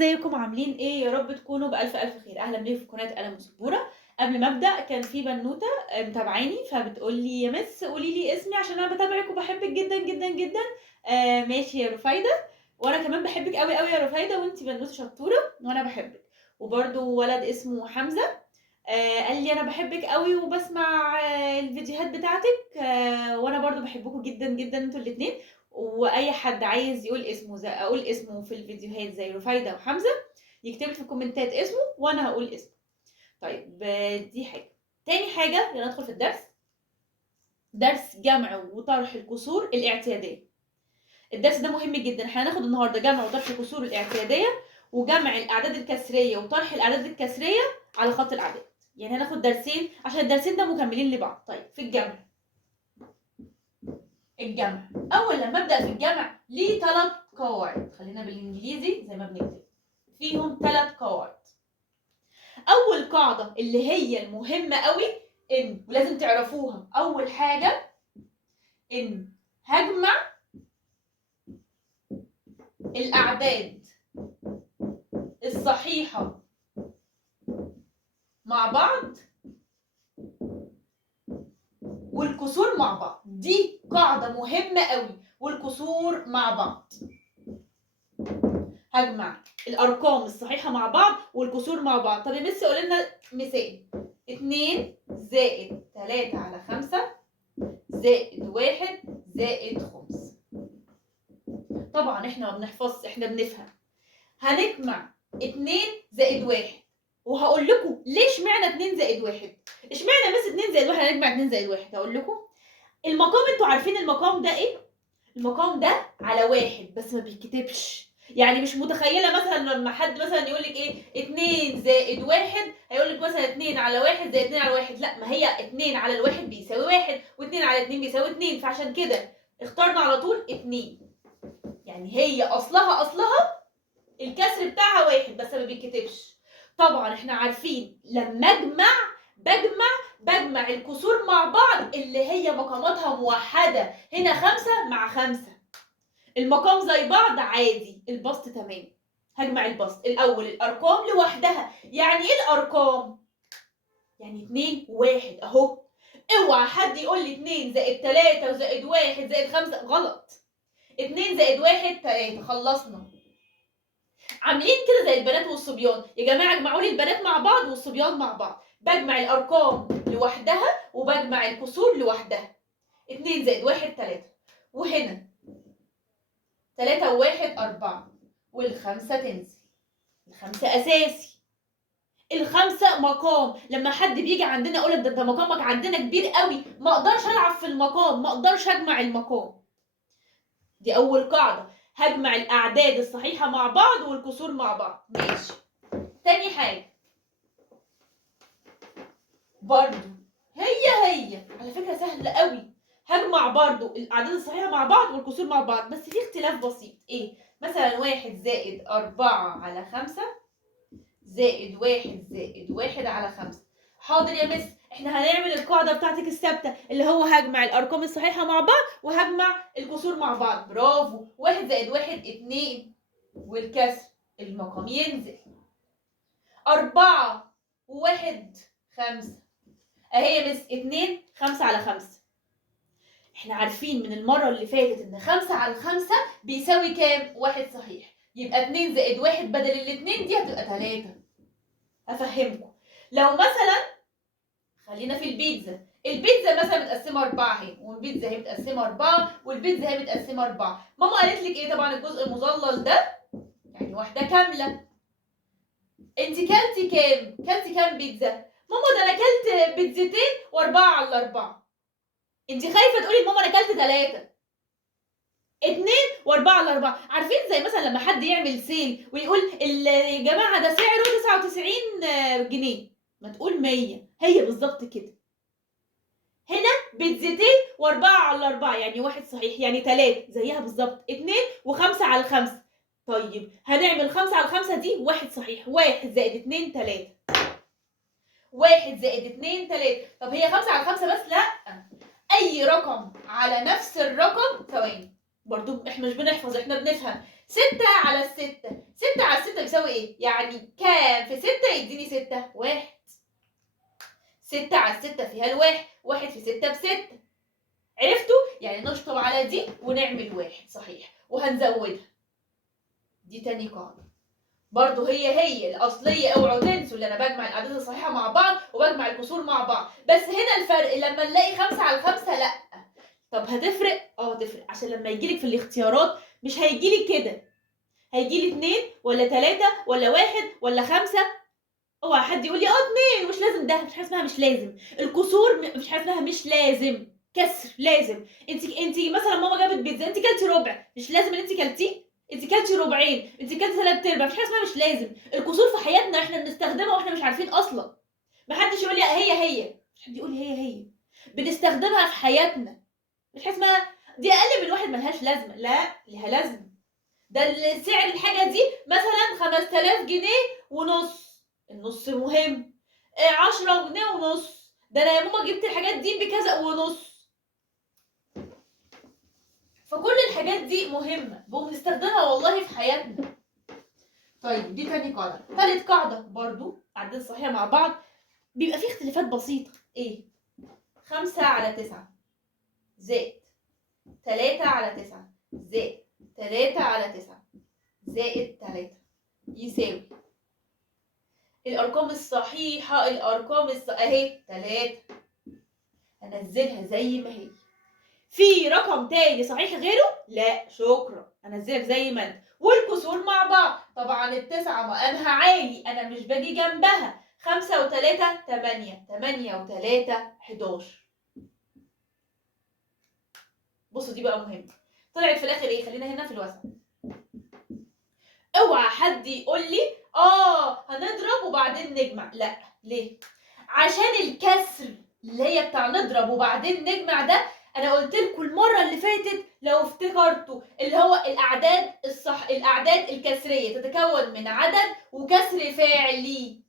ازيكم عاملين ايه؟ يا رب تكونوا بألف ألف خير. أهلا بيكم في قناة قلم وسبورة. قبل ما أبدأ كان في بنوتة متابعاني فبتقول لي يا مس قولي لي اسمي عشان أنا بتابعك وبحبك جدا جدا جدا. ماشي يا رفايدة، وأنا كمان بحبك قوي قوي يا رفايدة، وأنتي بنوتة شطورة وأنا بحبك. وبرده ولد اسمه حمزة قال لي أنا بحبك قوي وبسمع الفيديوهات بتاعتك وأنا برضو بحبكم جدا جدا انتوا الاتنين. واي حد عايز يقول اسمه زي اقول اسمه في الفيديوهات زي رفايدة وحمزة يكتب لي في الكومنتات اسمه وانا هقول اسمه. طيب دي حاجة. تاني حاجة ندخل في الدرس. درس جمع وطرح الكسور الاعتيادية. الدرس ده مهم جدا. احنا هناخد النهارده جمع وطرح الكسور الاعتيادية وجمع الاعداد الكسرية وطرح الاعداد الكسرية على خط الاعداد. يعني هناخد درسين عشان الدرسين ده مكملين لبعض. طيب في الجمع اول لما ابدا في الجمع ليه 3 قواعد. خلينا بالانجليزي زي ما بنكتب فيهم 3 قواعد. اول قاعده اللي هي المهمه قوي ان ولازم تعرفوها، اول حاجه ان هجمع الاعداد الصحيحه مع بعض والكسور مع بعض. دي قاعده مهمه قوي، والكسور مع بعض. هجمع الارقام الصحيحه مع بعض والكسور مع بعض. طب يا مس قول لنا مثال. 2 زائد 3 على 5 زائد 1 زائد 5. طبعا احنا ما بنحفظش، احنا بنفهم. هنجمع 2 زائد 1 وهقول لكم ليه اشمعنى 2 زائد 1. اشمعنى بس 2 زائد 1 هنجمع 2 زائد 1؟ هقول لكم. المقام انتوا عارفين المقام ده ايه؟ المقام ده على 1 بس ما بيتكتبش. يعني مش متخيله مثلا لما حد مثلا يقول لك ايه 2 زائد 1 هيقول لك مثلا 2 على 1 زائد 2 على 1. لا، ما هي 2 على الواحد بيساوي 1 و2 على 2 بيساوي 2، فعشان كده اخترنا على طول 2. يعني هي اصلها الكسر بتاعها 1 بس ما بيتكتبش. طبعا احنا عارفين لما بجمع الكسور مع بعض اللي هي مقاماتها موحده. هنا 5 مع 5 المقام زي بعض عادي، البسط تمام. هجمع البسط الاول الارقام لوحدها. يعني ايه الارقام؟ يعني 2 و1 اهو. اوعى حد يقول لي 2 زائد 3 وزائد 1 زائد 5، غلط. 2 زائد 1 3، خلصنا. عاملين كده زي البنات والصبيان. يا جماعه اجمعوا لي البنات مع بعض والصبيان مع بعض. بجمع الارقام لوحدها وبجمع الكسور لوحدها. 2 زائد 1 3، وهنا 3 و1 4 والخمسة تنزل. الخمسة أساسي. الخمسة مقام. لما حد بيجي عندنا يقول لك ده انت مقامك عندنا كبير قوي، ما اقدرش العب في المقام، ما اقدرش اجمع المقام. دي أول قاعدة. هجمع الأعداد الصحيحة مع بعض والكسور مع بعض. ماشي. تاني حاجة برضو هي على فكرة سهلة قوي. هجمع برضو الأعداد الصحيحة مع بعض والكسور مع بعض، بس في اختلاف بسيط. ايه؟ مثلا 1 زائد 4 على 5 زائد 1 زائد 1 على 5. حاضر يا مس، احنا هنعمل القاعدة بتاعتك الثابتة اللي هو هجمع الأرقام الصحيحة مع بعض وهجمع الكسور مع بعض. برافو. 1 زائد 1 2 والكسر المقام ينزل. 4 و1 5 اهي يا مس 2 5 على 5. احنا عارفين من المرة اللي فاتت ان 5 على 5 بيساوي كام؟ 1 صحيح. يبقى 2 زائد 1 بدل الاتنين دي هتبقى 3. افهمكم. لو مثلا خلينا في البيتزا مثلا متقسمه 4 اهي، والبيتزا اهي متقسمه 4 والبيتزا اهي متقسمه 4. ماما قالت لك ايه؟ طبعا الجزء المظلل ده يعني واحده كامله. انت كلتي كام بيتزا؟ ماما ده انا كلت بيتزتين و4 على 4. انت خايفه تقولي ماما انا كلت 3. 2 و4 على 4. عارفين زي مثلا لما حد يعمل سيل ويقول يا جماعه ده سعره 99 جنيه، ما تقول 100. هي بالظبط كده. هنا بيتزتين و4 على 4 يعني 1 صحيح، يعني 3 زيها بالظبط. 2 و5 على 5. طيب هنعمل 5 على 5 دي 1 صحيح. 1 زائد 2 3. 1 زائد 2 3. طب هي 5 على 5 بس؟ لا، اي رقم على نفس الرقم. ثواني برضو احنا مش بنحفظ، احنا بنفهم. 6 على 6. 6 على 6 بيساوي ايه؟ يعني كام في 6 يديني 6؟ 1. 6 على 6 فيها الواحد، 1 في 6 ب6. عرفتوا؟ يعني نشطب على دي ونعمل 1 صحيح وهنزودها. دي تاني قاعدة. برضو هي الأصلية، اوعوا تنسوا اللي أنا بجمع الأعداد الصحيحة مع بعض وبجمع الكسور مع بعض، بس هنا الفرق لما نلاقي 5 على 5 لأ. طب هتفرق؟ هتفرق، عشان لما يجيلك في الاختيارات مش هيجيلك كده، هيجيلي 2 ولا 3 ولا 1 ولا 5. اوعى حد يقول لي 2 مش لازم، ده مش حاجه اسمها مش لازم. الكسور مش حاجه اسمها مش لازم، كسر لازم. انت مثلا ماما جابت بيتزا، انت كلتي ربع، مش لازم ان انت كلتيه. انت كلتي ربعين، انت كلتي 3/4، مفيش حاجه اسمها مش لازم. الكسور في حياتنا احنا بنستخدمها واحنا مش عارفين اصلا. محدش يقول لي هي، مش حد يقول لي هي بنستخدمها في حياتنا. مش حاجه اسمها دي اقل من 1 ملهاش لازمه، لا ليها لازمه. ده سعر الحاجه دي مثلا 5000 جنيه ونص، النص مهم. 10 جنيه ونص، ده انا يا ماما جبت الحاجات دي بكذا ونص. فكل الحاجات دي مهمه وبنستخدمها والله في حياتنا. طيب دي تاني قاعده. ثالث قاعده برضو اعداد صحيحه مع بعض بيبقى فيه اختلافات بسيطه. ايه؟ 5 على 9 زائد 3 على 9 زائد 3 على 9 زائد 3 يساوي الارقام الصحيحه، اهي 3. انزلها زي ما هي. في رقم تاني صحيح غيره؟ لا شكرا، انزلك زي ما انت. والكسور مع بعض، طبعا التسعه مقامها عالي، انا مش باجي جنبها. 5 و3 8، 8 و3 11. بصوا دي بقى مهمه، طلعت في الاخر ايه؟ خلينا هنا في الوسط. اوعى حد يقول لي هنضرب وبعدين نجمع، لا. ليه؟ عشان الكسر اللي هي بتاع نضرب وبعدين نجمع ده، انا قلت لكم المره اللي فاتت لو افتكرتوا اللي هو الاعداد الكسريه تتكون من عدد وكسر فاعلي.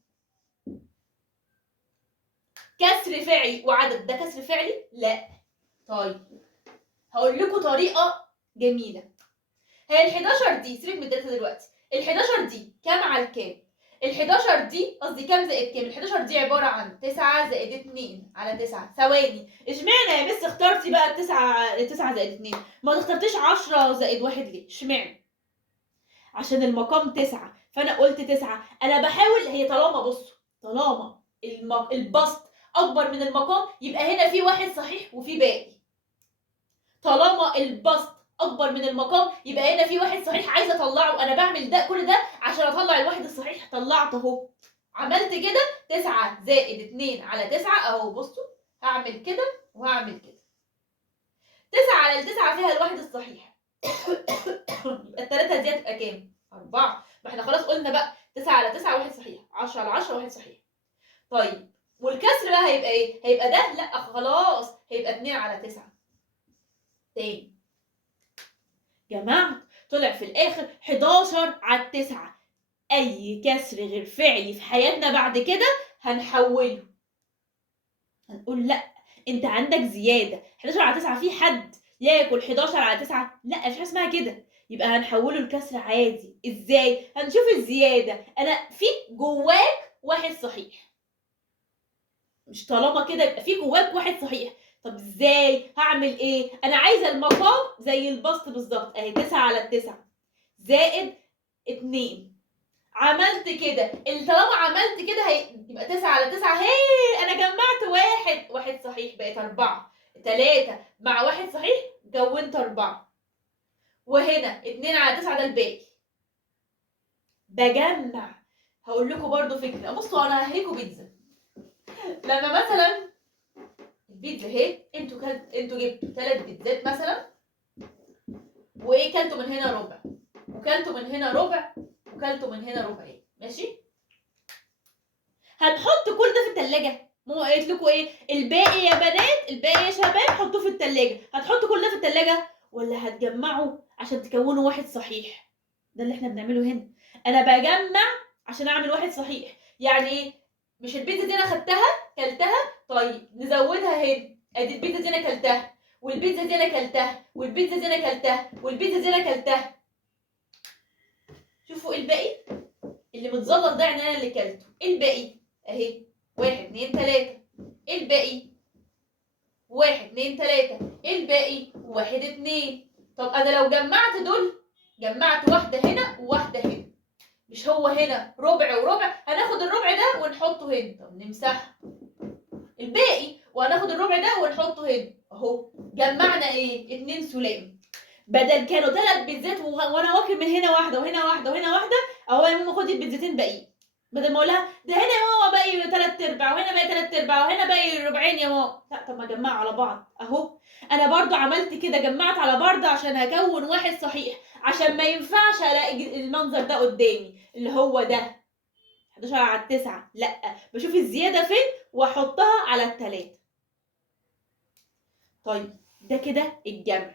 كسر فاعلي وعدد، ده كسر فاعلي؟ لا. طيب هقول لكم طريقه جميله. هي ال 11 دي سيبك من الداتا دلوقتي، ال 11 دي كام على الكام؟ ال 11 دي قصدي كام زائد كام؟ ال 11 دي عباره عن 9 زائد 2 على 9. ثواني، اشمعنى يا مس اخترتي بقى 9 زائد 2؟ ما تخترتيش 10 زائد 1 ليه؟ اشمعنى؟ عشان المقام 9، فانا قلت 9. انا بحاول، هي طالما بصوا، طالما البسط اكبر من المقام يبقى هنا في واحد صحيح وفي باقي. طالما البسط اكبر من المقام يبقى هنا في واحد صحيح عايزه اطلعه. انا بعمل ده كل ده عشان اطلع الواحد الصحيح، طلعته اهو. عملت كده 9 زائد 2 على 9 اهو. بصوا هعمل كده وهعمل كده. 9 على 9 فيها الواحد الصحيح. يبقى الثلاثه دي هتبقى كام؟ 4. ما احنا خلاص قلنا بقى 9 على 9 واحد صحيح، 10 على 10 واحد صحيح. طيب والكسر بقى هيبقى ايه؟ هيبقى ده؟ لا خلاص، هيبقى 2 على 9. تاني جماعة، طلع في الآخر 11 على 9. أي كسر غير فعلي في حياتنا بعد كده هنحوله، هنقول لأ أنت عندك زيادة. 11 على 9 في حد ياكل 11 على 9؟ لأ مفيش حاجة اسمها كده. يبقى هنحوله لكسر عادي. إزاي؟ هنشوف الزيادة. أنا في جواك واحد صحيح، مش طالما كده يبقى في جواك واحد صحيح. طب ازاي؟ هعمل ايه؟ انا عايزه المقام زي البسط بالظبط، اهي 9 على 9 زائد 2. عملت كده، طالما عملت كده يبقى 9 على 9 انا جمعت واحد صحيح بقت 4. 3 مع واحد صحيح كونت 4. وهنا 2 على 9 ده الباقي. بجمع. هقول لكم برضو فكره. بصوا انا ههريكم بيتزا. لما مثلا البيتزا اهي، انتوا جبتوا 3 بيتزات مثلا، وايه كلتوا من هنا ربع وكلتوا من هنا ربع وكلتوا من هنا ربعين، ماشي؟ هنحط كل ده في التلاجة. ماما قالت لكم ايه؟ الباقي يا بنات، الباقي يا شباب حطوه في التلاجة. هتحطوا كل ده في التلاجة ولا هتجمعوا عشان تكونوا واحد صحيح؟ ده اللي احنا بنعمله هنا. انا بجمع عشان اعمل واحد صحيح. يعني ايه؟ مش البيتزا دي انا خدتها كلتها، طيب نزودها هنا. ادي البيتزا دي انا كلتها، والبيتزا دي انا كلتها، والبيتزا دي انا كلتها، والبيتزا دي انا كلتها. شوفوا الباقي اللي متظلل ده يعني انا اللي كلته. الباقي اهي 1 2 3. الباقي 1 2 3. الباقي 1 2. طب انا لو جمعت دول، جمعت واحده هنا وواحده هنا، مش هو هنا ربع وربع؟ هناخد الربع ده ونحطه هنا. طب نمسحه الباقي، وهناخد الربع ده ونحطه هنا اهو. جمعنا ايه؟ 2 سلام. بدل كانوا 3 بيتزات وانا واكل من هنا واحده وهنا واحده وهنا واحده، اهو يا ماما خدي البيتزتين باقيين. بدل ما اقولها ده هنا يا ماما باقي 3/4 وهنا باقي 3/4 وهنا باقي ربعين يا ماما، لا طب ما اجمعها على بعض اهو. انا برضو عملت كده، جمعت على بعض عشان هكون واحد صحيح، عشان ما ينفعش الاقي المنظر ده قدامي اللي هو ده 11 على 9، لا بشوف الزياده فين واحطها على الثلاثه. طيب ده كده الجمع.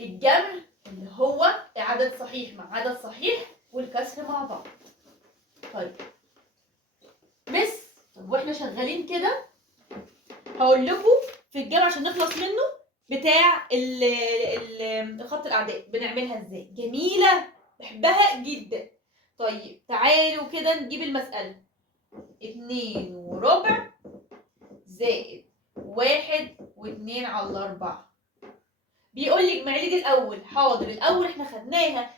الجمع اللي هو عدد صحيح مع عدد صحيح والكسر مع بعض. طيب طب واحنا شغالين كده هقول لكم في الجمع عشان نخلص منه بتاع الخط الاعداد بنعملها ازاي. جميله بحبها جدا. طيب تعالوا كده نجيب المساله. 2 زائد 1 و2 على 4. بيقول لي اجمعي لي الاول. حاضر، الاول احنا خدناها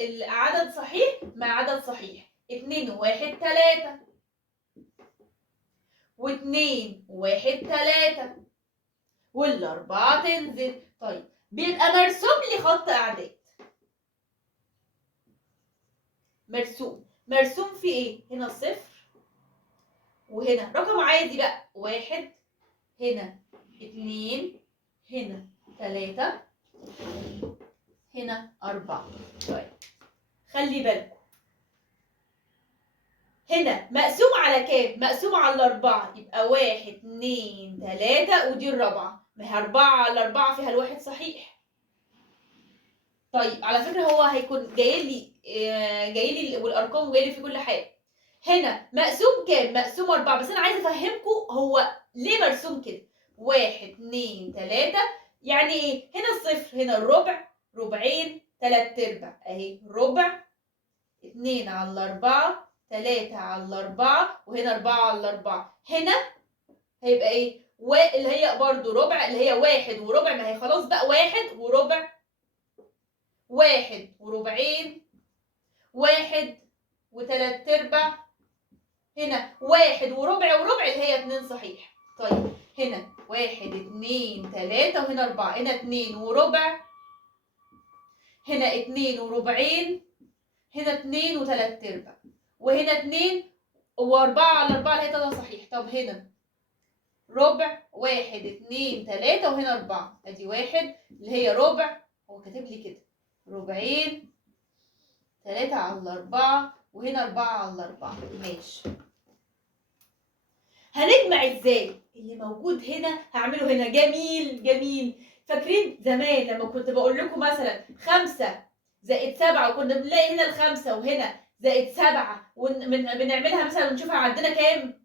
العدد صحيح مع عدد صحيح. 2 و1 3 و2 و1 3 والاربعه تنزل. طيب بيبقى مرسوم لي خط اعداد. مرسوم في ايه؟ هنا 0 وهنا رقم عادي بقى 1، هنا 2، هنا 3، هنا 4. طيب خلي بالكم هنا مقسوم على كام؟ مقسوم على 4، يبقى 1 2 3 ودي الرابعة. ما هي 4 على 4 فيها الواحد صحيح. طيب على فكرة هو هيكون جاي لي والأرقام جاي لي في كل حاجة. هنا مقسوم كام؟ مقسوم 4، بس أنا عايزة أفهمكم هو ليه مرسوم كده. 1 2 3 يعني إيه؟ هنا الصفر، هنا الربع، ربعين، 3/4 أهي ربع، 2 على 4، 3 على 4 وهنا 4 على 4. هنا هيبقى ايه؟ اللي هي برضو ربع، اللي هي 1 وربع. ما هي خلاص بقى 1 وربع، 1 وربعين، 1 و3/4. هنا 1 وربع وربع اللي هي 2 صحيح. طيب هنا 1 2 3 وهنا 4. هنا 2 وربع، هنا 2 وربعين، هنا 2 و3/4 وهنا 2 و4 على 4 اللي هي 3 صحيح. طب هنا ربع، 1 2 3 وهنا 4. ادي 1 اللي هي ربع، هو كاتب لي كده ربعين، 3 على 4 وهنا 4 على 4. ماشي. هنجمع ازاي؟ اللي موجود هنا هعمله هنا. جميل جميل. فاكرين زمان لما كنت بقول لكم مثلا 5 زائد 7 وكنا بنلاقي هنا الخمسة وهنا زائد 7 بنعملها مثلا ونشوفها عندنا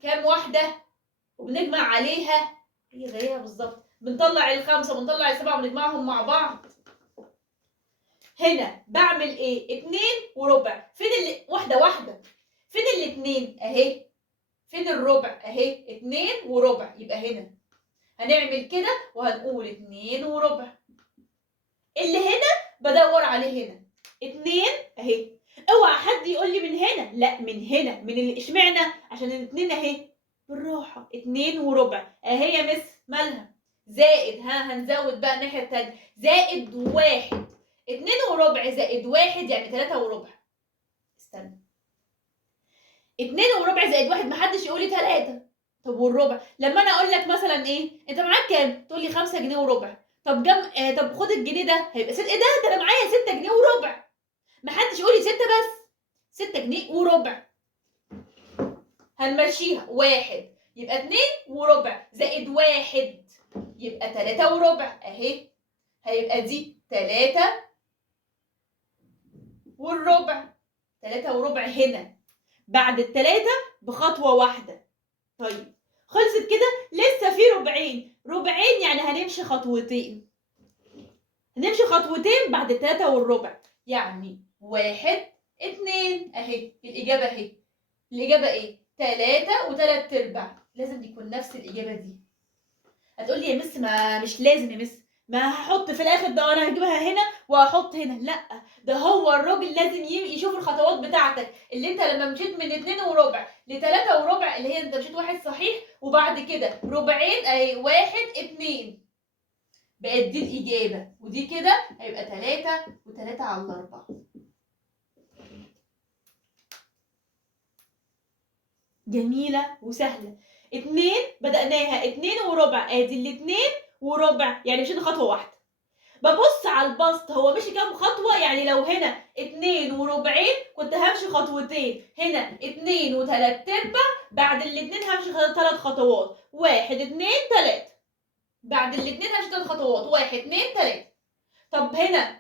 كام واحدة وبنجمع عليها. هي زيها بالظبط. بنطلع الخمسة وبنطلع السبعة وبنجمعهم مع بعض. هنا بعمل ايه؟ 2 وربع. فين واحدة فين الاتنين؟ اهي. فين الربع؟ اهي 2 وربع. يبقى هنا هنعمل كده وهنقول 2 وربع. اللي هنا بدور عليه هنا 2 اهي. اوعى حد يقول لي من هنا، لا من هنا. من اشمعنى؟ عشان الاتنين اهي. بالراحه. 2 وربع اهي يا مس. مالها؟ زائد، هنزود بقى الناحيه التانيه. زائد 1. 2 وربع زائد 1 يعني 3 وربع. استنى. 2 وربع زائد 1 محدش يقول لي 3. طب والربع؟ لما انا اقول لك مثلا ايه؟ انت معاك كام؟ تقول لي 5 جنيه وربع. طب طب خد الجنيه ده هيبقى ايه ده انا معايا 6 جنيه وربع. محدش يقول لي 6 بس. 6 جنيه وربع. هنمشيها 1 يبقى 2 وربع زائد 1 يبقى 3 وربع اهي. هيبقى دي 3 والربع. 3 وربع هنا بعد ال3 بخطوة واحدة. طيب خلصت كده. لسه في ربعين يعني هنمشي خطوتين. هنمشي خطوتين بعد 3 والربع، يعني 1 2 اهي الاجابه اهي. الاجابه ايه؟ 3 و3/4. لازم يكون نفس الاجابه دي. هتقولي يا مس ما مش لازم يا مس، ما هحط في الاخر ده انا هجيبها هنا وهحط هنا. لا، ده هو الراجل لازم يشوف الخطوات بتاعتك اللي انت لما مشيت من 2 وربع ل3 وربع، اللي هي انت مشيت واحد صحيح وبعد كده ربعين اهي 1 2 بقت دي الاجابه، ودي كده هيبقى 3 و3 على 4. جميله وسهله. 2 بدأناها 2 وربع، ادي الاتنين وربع يعني مشينا خطوه واحده. ببص على البسط هو مشي كام خطوه، يعني لو هنا 2 وربعين كنت همشي خطوتين، هنا 2 و3/4، بعد الاتنين همشي 3 خطوات، 1 2 3. بعد الاتنين همشي 3 خطوات، 1 2 3. طب هنا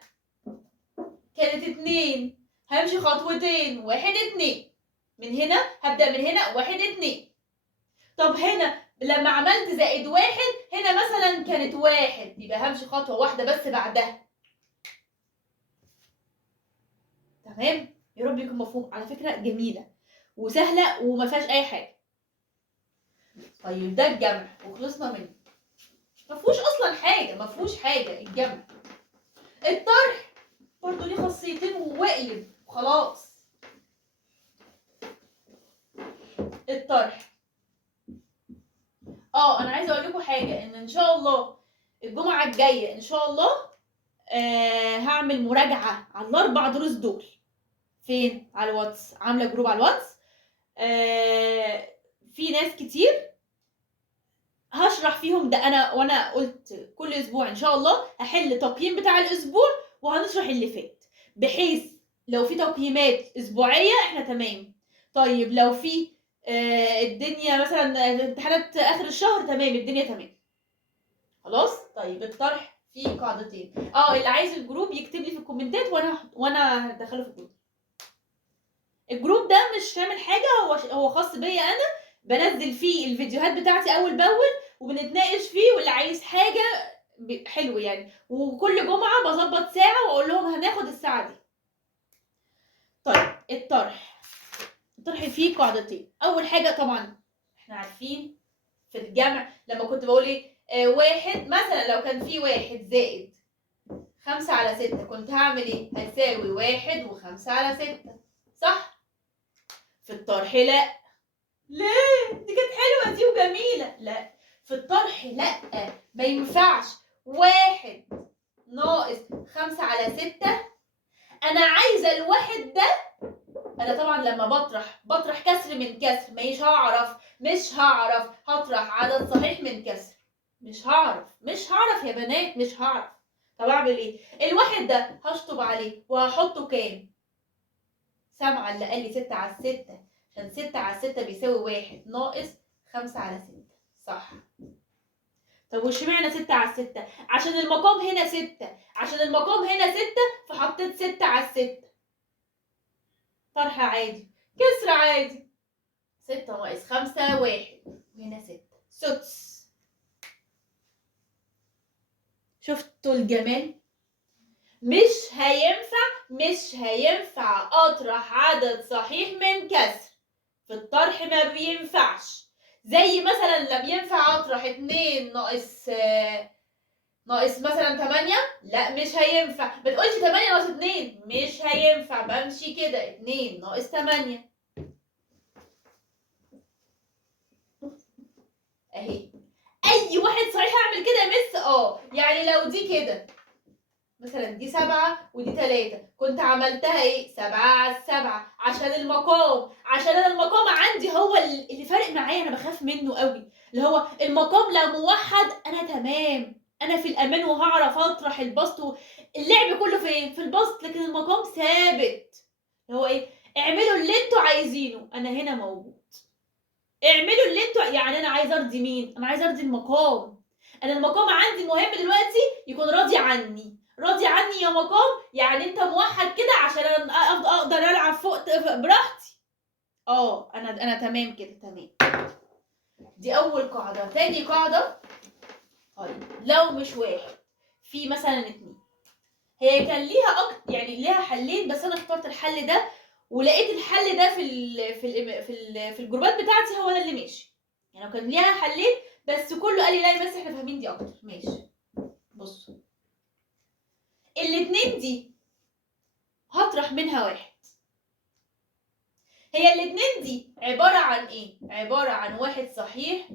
كانت 2 همشي خطوتين، 1 2. من هنا هبدأ من هنا 1 2. طب هنا لما عملت زائد 1 هنا مثلا كانت 1، يبقى همشي خطوة واحدة بس بعدها. تمام؟ يا رب يكون مفهوم. على فكرة جميلة وسهلة وما فيهاش أي حاجة. طيب ده الجمع وخلصنا منه. ما فيهوش أصلا حاجة، ما فيهوش حاجة الجمع. الطرح برضه ليه خاصيتين واقلب وخلاص. الطرح انا عايزه اقول لكم حاجه، ان شاء الله الجمعه الجايه ان شاء الله هعمل مراجعه على ال4 دروس دول. فين؟ على الواتس، عامله جروب على الواتس. في ناس كتير هشرح فيهم ده. وانا قلت كل اسبوع ان شاء الله هحل تقييم بتاع الاسبوع وهنشرح اللي فات، بحيث لو في تقييمات اسبوعيه احنا تمام. طيب لو في الدنيا مثلا امتحانات اخر الشهر، تمام الدنيا تمام خلاص. طيب الطرح فيه قاعدتين. اللي عايز الجروب يكتب لي في الكومنتات وانا هدخله في الجروب. الجروب ده مش هعمل حاجه، هو خاص بيا انا، بنزل فيه الفيديوهات بتاعتي اول باول وبنتناقش فيه، واللي عايز حاجه حلو يعني. وكل جمعه بظبط ساعه واقول لهم هناخد الساعه دي. طيب الطرح فيه قاعدتين. اول حاجه طبعا احنا عارفين في الجمع لما كنت بقول ايه، واحد مثلا لو كان في 1 زائد 5 على 6 كنت هعمل ايه؟ هتساوي 1 و5 على 6 صح؟ في الطرح لا. ليه؟ دي كانت حلوه دي وجميله. لا، في الطرح لا، ما ينفعش 1 ناقص 5 على 6. انا عايزه الواحد ده، انا طبعا لما بطرح كسر من كسر مش هعرف هطرح عدد صحيح من كسر. مش هعرف يا بنات، مش هعرف. طب اعمل ايه؟ الواحد ده هشطب عليه وهحطه كام؟ سامعه اللي قال لي 6 على 6، عشان 6 على 6 بيساوي 1 ناقص 5 على 6 صح. طب واشمعنى 6 على 6؟ عشان المقام هنا 6، فحطيت 6 على 6. طرح عادي، كسر عادي. 6 ناقص 5 1، وهنا 6 سدس. شفتوا الجمال؟ مش هينفع اطرح عدد صحيح من كسر. في الطرح ما بينفعش. زي مثلا لا بينفع اطرح 2 ناقص مثلا 8. لا مش هينفع. ما تقولش 8 ناقص 2، مش هينفع. بمشي كده 2 ناقص 8 اهي. اي واحد صحيح هعمل كده يا مس. يعني لو دي كده مثلا دي 7 ودي 3 كنت عملتها ايه؟ 7 على 7، عشان انا المقام عندي هو اللي فارق معايا. انا بخاف منه قوي، اللي هو المقام لو موحد انا تمام، انا في الامان وهعرف اطرح البسط. اللعب كله فين؟ في البسط، لكن المقام ثابت. اللي هو ايه؟ اعملوا اللي انتوا عايزينه، انا هنا موجود. اعملوا اللي انتوا، يعني انا عايز ارضي مين؟ انا عايز ارضي المقام. انا المقام عندي مهم دلوقتي يكون راضي عني يا مقام. يعني انت موحد كده عشان انا اقدر العب فوق براحتي. انا تمام كده تمام. دي اول قاعده. تاني قاعده، طيب لو مش واحد، في مثلا 2 هي كان ليها يعني ليها حلين، بس انا اخترت الحل ده، ولقيت الحل ده في الجروبات بتاعتي هو ده اللي ماشي. يعني لو كان ليها حلين بس كله قال لي لا بس احنا فاهمين دي اكتر. ماشي، بصوا الاتنين دي هطرح منها واحد. هي الاتنين دي عبارة عن ايه؟ عبارة عن واحد صحيح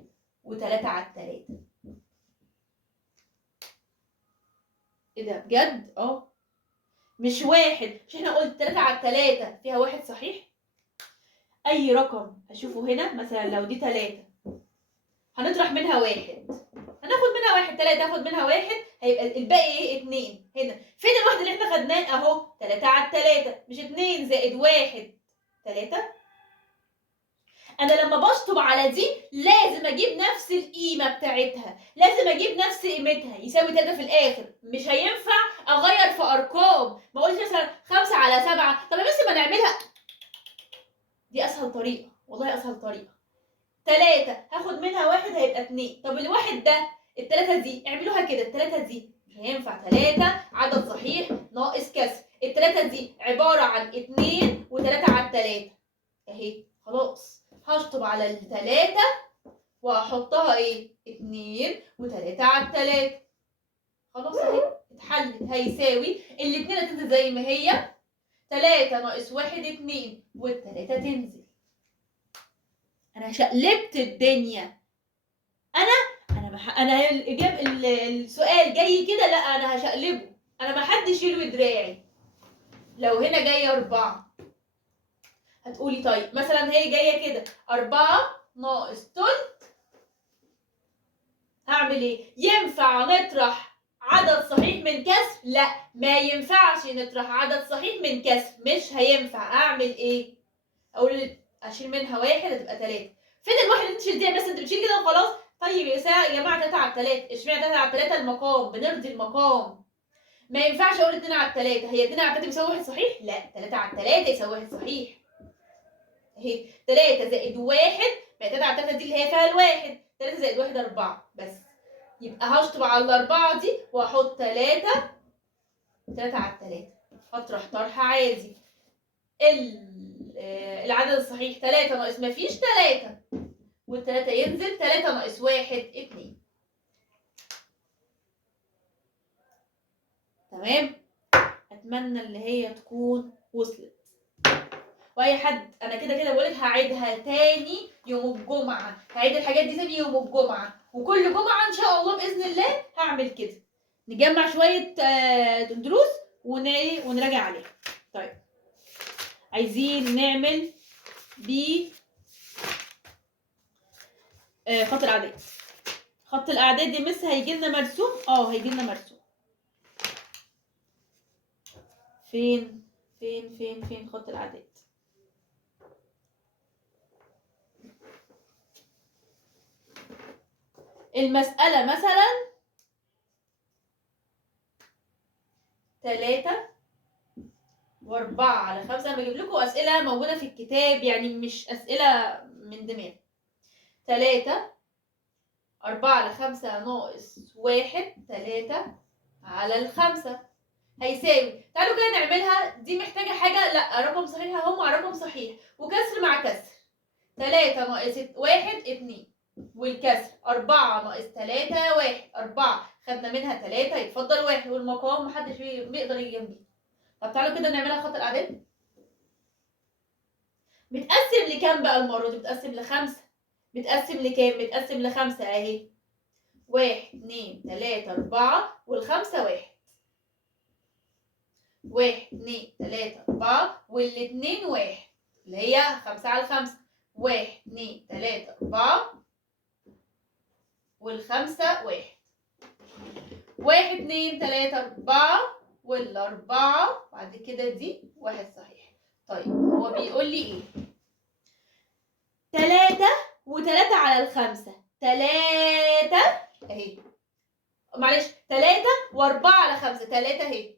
وتلاتة على التلاتة. ايه ده بجد؟ مش واحد، مش احنا قلت 3 على 3 فيها واحد صحيح؟ اي رقم هشوفه هنا مثلا لو دي 3 هنطرح منها واحد، هناخد منها واحد. 3 هاخد منها واحد، هيبقى الباقي ايه؟ 2. هنا فين الواحد اللي احنا خدناه؟ اهو 3 على 3، مش 2 زائد 1 3. انا لما بشطب على دي لازم اجيب نفس القيمه بتاعتها، لازم اجيب نفس قيمتها، يساوي 3 في الاخر. مش هينفع اغير في ارقام، ما اقولش مثلا 5 على 7. طب بس ما نعملها، دي اسهل طريقه، والله اسهل طريقه. 3 هاخد منها واحد هيبقى 2. طب الواحد ده، التلاتة دي اعملوها كده، التلاتة دي مش هينفع. 3 عدد صحيح ناقص كسر، التلاتة دي عباره عن 2 و3 على 3 اهي. خلاص هشطب على التلاتة وهحطها ايه؟ 2 و3 على 3. خلاص اهي اتحلت. هيساوي الاتنين هتنزل زي ما هي، 3 ناقص 1 2 والتلاتة تنزل. انا شقلبت الدنيا. انا السؤال جاي كده، لا انا هشقلبه. انا ما حدش يلوي دراعي. لو هنا جايه 4 هتقولي طيب مثلا هي جايه كده 4 ناقص تلت، هعمل ايه؟ ينفع نطرح عدد صحيح من كسر؟ لا، ما ينفعش نطرح عدد صحيح من كسر، مش هينفع. اعمل ايه؟ اقول اشيل منها واحد هتبقى 3. فين الواحد اللي انت شلتيها؟ بس انت بتشيل كده وخلاص. طيب يا جماعه 3 على 3، اشمعنى 3 على 3؟ المقام، بنرضي المقام. ما ينفعش اقول 2 على 3. هي 2 على 3 بيساوي 1 صحيح؟ لا، 3 على 3 يساوي 1 صحيح. اهي 3 زائد 1، ما 3 على 3 دي اللي هي فيها الواحد، 3 زائد 1 4 بس. يبقى هشطب على الاربعه دي واحط 3 على 3. هطرح طرح عادي. العدد الصحيح 3 ناقص مفيش 3 والتلاتة ينزل، 3 ناقص 1 2. تمام؟ اتمنى اللي هي تكون وصلت. واي حد، انا كده كده بقولك هعيدها تاني يوم الجمعه، هعيد الحاجات دي تاني يوم الجمعه، وكل جمعه ان شاء الله باذن الله هعمل كده. نجمع شويه دروس ونراجع عليها. طيب عايزين نعمل خط الاعداد. خط الاعداد دي مس هيجي لنا مرسوم. هيجي لنا مرسوم. فين خط الاعداد؟ المسألة مثلا 3 و4 على 5. انا بجيب لكم اسئله موجوده في الكتاب، يعني مش اسئله من دماغي. 3 4 على 5 ناقص 1 3 على 5 هيساوي. تعالوا كده نعملها. دي محتاجه حاجه، لا رقم صحيح اهو مع رقم صحيح وكسر مع كسر. 3 ناقص 1 2 والكسر 4 ناقص 3 1. 4 خدنا منها 3 يتفضل 1 والمقام محدش بيقدر يجي جنبيه. طب تعالوا كده نعملها خط الاعداد. بتقسم لكام بقى المره دي؟ بتقسم ل5. بتقسم لكام؟ بتقسم ل5 اهي. 1 2 3 4 والخمسه 1. 1 2 3 4 والاتنين 1 اللي هي 5 على 5. 1 2 3 4 والخمسه 1. 1 2 3 4 والاربعه بعد كده دي 1 صحيح. طيب هو بيقول لي ايه؟ 3 و3 على 5. 3 اهي، معلش 3 و4 على 5. 3 اهي،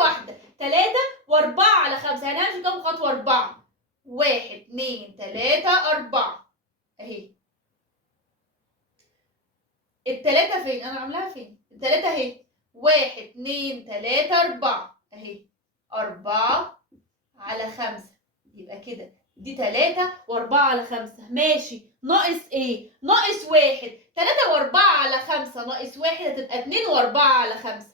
واحده 3 و4 على 5. هنمشي كام خطوه؟ 4. 1 2 3 4 اهي. التلاتة فين؟ انا عاملاها فين؟ التلاتة اهي. 1 2 3 4 اهي 4 على 5 يبقى كده دي 3 و4 على 5 ماشي. ناقص ايه؟ ناقص 1. 3 و4 على 5 ناقص 1 هتبقى 2 و4 على 5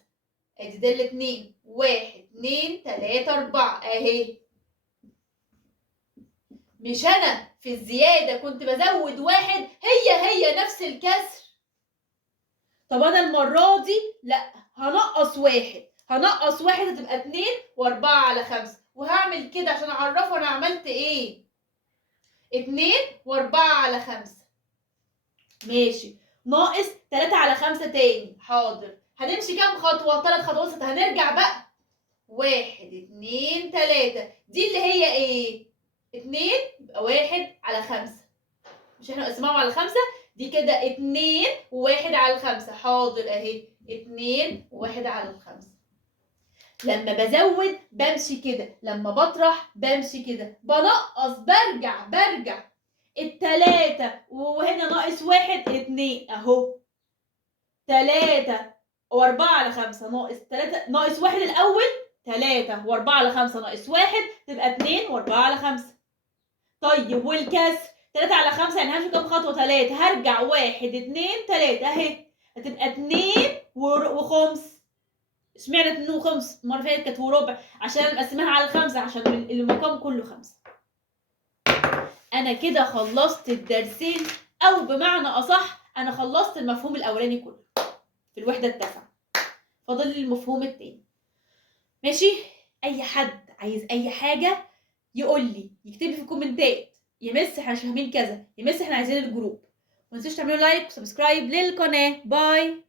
ادي ده الاتنين. 1 2 3 4 اهي. مش انا في الزيادة كنت بزود 1 هي نفس الكسر. طب انا المرة دي لا، هنقص 1. هنقص 1 هتبقى 2 و4 على 5 وهعمل كده عشان اعرفه انا عملت ايه. 2 و4 على 5 ماشي. ناقص 3 على 5 تاني حاضر. هنمشي كام خطوة؟ 3 خطوات. هنرجع بقى 1 2 3 دي اللي هي ايه؟ 2 يبقى 1 على 5. مش احنا قسمناهم على 5؟ دي كده 2 و1 على 5 حاضر اهي 2 و1 على 5. لما بزود بمشي كده، لما بطرح بمشي كده، بنقص برجع. التلاتة وهنا ناقص 1 2 اهو. 3 و4 على 5 ناقص 3 ناقص 1 الاول. 3 و4 على 5 ناقص 1 تبقى 2 و4 على 5. طيب والكسر 3 على 5 يعني همشي كام خطوه؟ 3. هرجع 1 2 3 اهي هتبقى 2 وخمس. اشمعنى 2 وخمس؟ المره اللي فاتت كانت وربع عشان مقسماها على 5 عشان المقام كله 5. انا كده خلصت الدرسين، او بمعنى اصح انا خلصت المفهوم الاولاني كله في الوحده التاسعه. فاضل لي المفهوم التاني. ماشي. اي حد عايز اي حاجه يقول لي، يكتب لي في الكومنتات يا مس احنا مش فاهمين كذا، يا مس احنا عايزين الجروب. ما تنسوش تعملوا لايك وسبسكرايب للقناه. باي.